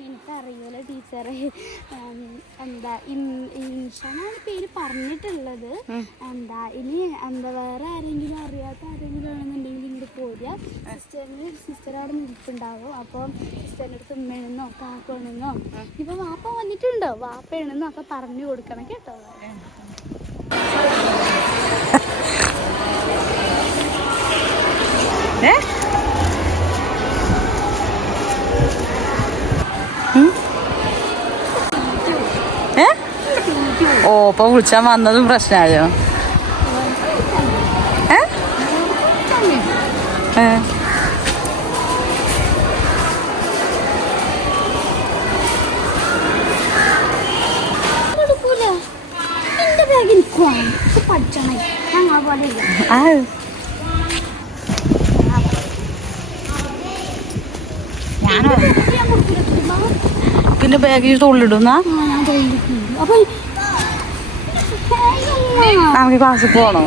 എനിക്കറിയൂല ടീച്ചറെ. എന്താ ഇൻ- പേര് പറഞ്ഞിട്ടുള്ളത്. എന്താ ഇനി എന്താ വേറെ ആരെങ്കിലും അറിയാത്ത ആരെങ്കിലും ആണെന്നുണ്ടെങ്കിൽ ഇങ്ങോട്ട് പോരുക. സിസ്റ്ററിന് സിസ്റ്റർ അവിടെ നിൽപ്പുണ്ടാവും. അപ്പം സിസ്റ്ററിന്റെ അടുത്ത് ഉമ്മയാണെന്നോ കാക്കണെന്നോ ഇപ്പൊ വാപ്പ വന്നിട്ടുണ്ടോ? വാപ്പയാണെന്നോ ഒക്കെ പറഞ്ഞു കൊടുക്കണം കേട്ടോ. ഏ? ഓ ഇപ്പൊ വിളിച്ചാൻ വന്നതും പ്രശ്നമായോ ആ പിന്നെ ബാഗ് തൊള്ളിടുന്ന ആ, ഞാൻ തോന്നിയിരിക്കുന്നു. അപ്പൊ ഹേയ് ഉമ്മ. നമുക്ക് ക്ലാസ്സിൽ പോണോ.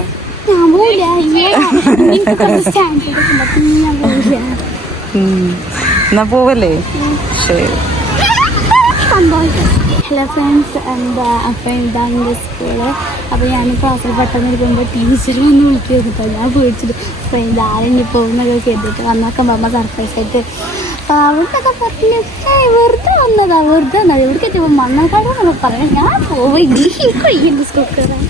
എന്നാ പോവല്ലേ ശരി ഹലോ ഫ്രണ്ട്സ് എന്താ അപ്പം എന്താ എന്റെ സ്കൂൾ. അപ്പോൾ ഞാൻ ക്ലാസ്സിൽ പെട്ടെന്ന് ഇരിക്കുമ്പോൾ ടീച്ചർ വന്ന് വിളിക്കുന്നു കേട്ടോ ഞാൻ പേടിച്ചിട്ട് അപ്പോൾ എന്താ ആരെങ്കിലും പോകുന്നൊക്കെ കേട്ടിട്ട് വന്നൊക്കെ അമ്മ സർപ്രൈസ് ആയിട്ട്. അവിടുന്നൊക്കെ പറഞ്ഞു വെറുതെ വന്നതാ വെറുതെ എത്തിയപ്പോൾ മണ്ണാക്കാട് എന്നൊക്കെ പറഞ്ഞു ഞാൻ എന്റെ സ്കൂൾ കയറാൻ